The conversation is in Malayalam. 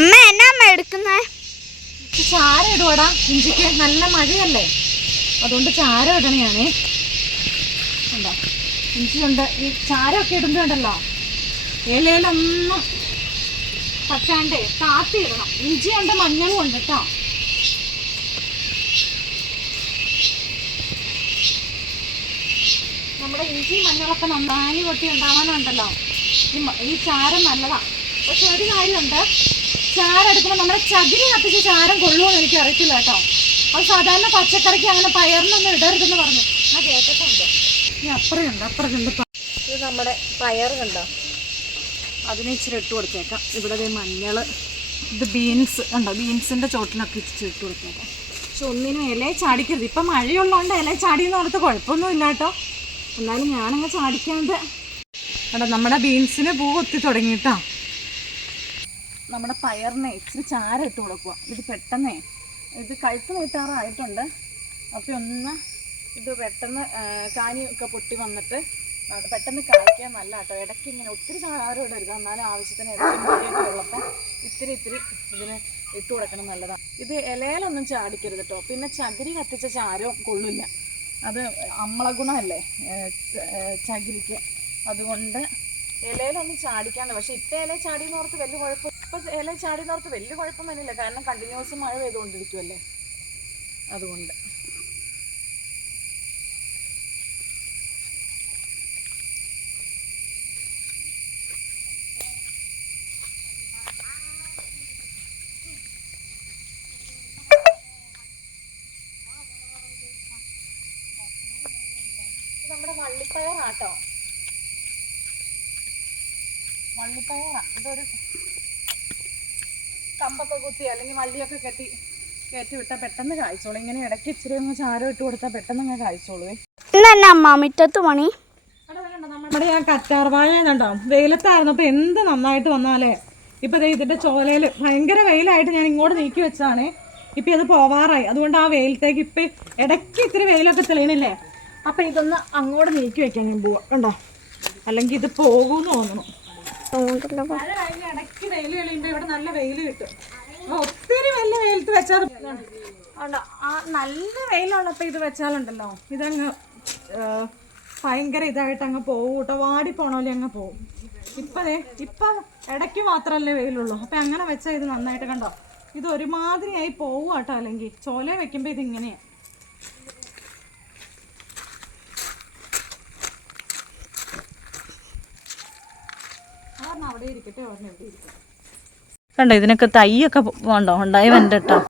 അമ്മ എന്നാ അമ്മ എടുക്കുന്നേ? ചാര ഇടുവാടാ. ഇഞ്ചിക്ക് നല്ല മഴയല്ലേ? അതുകൊണ്ട് ചാര ഇടണയാണേ ഉണ്ടോ. ഇഞ്ചിയുണ്ട് ഈ ചാരമൊക്കെ ഇടുന്നുണ്ടല്ലോ ഇലയിലൊന്നും പറ്റാണ്ടേ കാപ്പി ഇടണം. ഇഞ്ചിയുണ്ട് മഞ്ഞളും ഉണ്ട് കേട്ടോ. നമ്മുടെ ഇഞ്ചി മഞ്ഞളൊക്കെ നന്നായി പൊട്ടി ഉണ്ടാവാനുണ്ടല്ലോ. ഈ ചാരം നല്ലതാ. പക്ഷെ ഒരു കാര്യമുണ്ട്. ചാരം എടുക്കുമ്പോൾ നമ്മുടെ ചകിരി കത്തിച്ച് ചാരം കൊള്ളുമെന്ന് എനിക്ക് അറിയത്തില്ല കേട്ടോ. അത് സാധാരണ പച്ചക്കറിക്ക് അങ്ങനെ പയറിനൊന്നും ഇടരുതെന്ന് പറഞ്ഞു. ഞാൻ കേട്ടിട്ടുണ്ട്. ഇനി അപ്പുറമുണ്ട് പ- ഇത് നമ്മുടെ പയർ കണ്ടോ? അതിന് ഇച്ചിരി ഇട്ട് കൊടുത്തേക്കാം. ഇവിടെ ഈ മഞ്ഞൾ ഇത് ബീൻസ് ഉണ്ടോ ബീൻസിന്റെ ചോട്ടിലൊക്കെ ഇച്ചിരി ഇട്ട് കൊടുത്തേക്കാം. പക്ഷെ ഒന്നിനും ഇല ചാടിക്കരുത്. ഇപ്പം മഴയുള്ളതുകൊണ്ട് ഇല ചാടിയെന്ന് ഓർത്ത് കുഴപ്പമൊന്നുമില്ല കേട്ടോ. എന്നാലും ഞാനങ്ങ് ചാടിക്കാണ്ട്. കണ്ടോ? നമ്മുടെ ബീൻസിന് പൂ കൊത്തി തുടങ്ങിയിട്ടാ. നമ്മുടെ പയറിനെ ഇച്ചിരി ചാരം ഇട്ട് കൊടുക്കുക. ഇത് പെട്ടെന്നേ ഇത് കഴുത്ത് നീട്ടാറായിട്ടുണ്ട്. അപ്പോൾ ഒന്ന് ഇത് പെട്ടെന്ന് കാനിയൊക്കെ പൊട്ടി വന്നിട്ട് പെട്ടെന്ന് കായ്ക്കാൻ നല്ല കേട്ടോ ഇടയ്ക്ക് ഇങ്ങനെ ഒത്തിരി ചാരം ഇടരുത്. എന്നാലും ആവശ്യത്തിന് ഇടയ്ക്ക് ഇത്തിരി ഇത്തിരി ഇതിന് ഇട്ട് കൊടുക്കണം നല്ലതാണ് ഇത് ഇലയിലൊന്നും ചാടിക്കരുത് കേട്ടോ പിന്നെ ചകിരി കത്തിച്ച ചാരവും കൊള്ളില്ല. അത് അമ്ല ഗുണമല്ലേ ഏ, ച- ഏ, ചകിരിക്ക്. അതുകൊണ്ട് ഇലയിലൊന്നും ചാടിക്കാണ്ട്. പക്ഷെ ഇപ്പം ഇല ചാടി നോർത്ത് വലിയ കുഴപ്പം ഇപ്പം ഇല ചാടി നോർത്ത് വലിയ കുഴപ്പം തന്നെയില്ല കാരണം കണ്ടിന്യൂസ് മഴ പെയ്തുകൊണ്ടിരിക്കുമല്ലേ അതുകൊണ്ട്. നമ്മുടെ നമ്മുടെ വള്ളിപ്പയറാട്ടോ. വള്ളിപ്പയറാ ഇതൊരു കമ്പൊക്കെ കുത്തി അല്ലെങ്കിൽ വള്ളിയൊക്കെ കെട്ടി കയറ്റി വിട്ടാൽ പെട്ടെന്ന് കായ്ച്ചോളൂ. ഇങ്ങനെ ഇടയ്ക്ക് ഇച്ചിരി ഒന്ന് ചാരം ഇട്ട് കൊടുത്താൽ പെട്ടെന്ന് അങ്ങ് കായ്ച്ചോളൂ. തന്നെ അമ്മ മുറ്റത്ത് പണി? നമ്മുടെ ആ കറ്റാർവാഴ കണ്ടോ? വെയിലത്തായിരുന്നപ്പോൾ എന്ത് നന്നായിട്ട് വന്നാലേ? ഇപ്പൊ ദേ ഇതിന്റെ ചോലയിൽ ഭയങ്കര വെയിലായിട്ട് ഞാൻ ഇങ്ങോട്ട് നീക്കി വെച്ചാണ് ഇപ്പൊ ഇത് പോവാറായി. അതുകൊണ്ട് ആ വെയിലത്തേക്ക് ഇപ്പൊ ഇടയ്ക്ക് ഇത്തിരി വെയിലൊക്കെ തെളിയണില്ലേ? അപ്പൊ ഇതൊന്ന് അങ്ങോട്ട് നീക്കി വെക്കാൻ ഞാൻ പോവാ. കണ്ടോ? അല്ലെങ്കിൽ ഇത് പോകുമെന്ന് കഴിഞ്ഞ് ഇടയ്ക്ക് വെയിൽ തെളിയുമ്പോ ഇവിടെ നല്ല വെയിൽ കിട്ടും. ഒത്തിരി വലിയ വെയിലത്ത് വെച്ചാൽ നല്ല വെയിലുള്ളപ്പോൾ ഇത് വെച്ചാലുണ്ടല്ലോ. ഇതങ്ങ് ഭയങ്കര ഇതായിട്ട് അങ്ങ് പോകും കേട്ടോ. വാടി പോണോലെ അങ്ങ് പോകും ഇപ്പതേ ഇപ്പൊ ഇപ്പം ഇടയ്ക്ക് മാത്രമല്ലേ വെയിലുള്ളൂ. അപ്പൊ അങ്ങനെ വെച്ചാൽ ഇത് നന്നായിട്ട് കണ്ടോ? ഇത് ഒരുമാതിരിയായി പോവും കേട്ടോ അല്ലെങ്കിൽ. ചോല വെക്കുമ്പോ ഇത് ഇങ്ങനെയാണ് അവിടെ ഇരിക്കട്ടെ കണ്ടോ ഇതിനൊക്കെ തൈയൊക്കെ ഉണ്ടോ ഉണ്ടായി വരണ്ട കേട്ടോ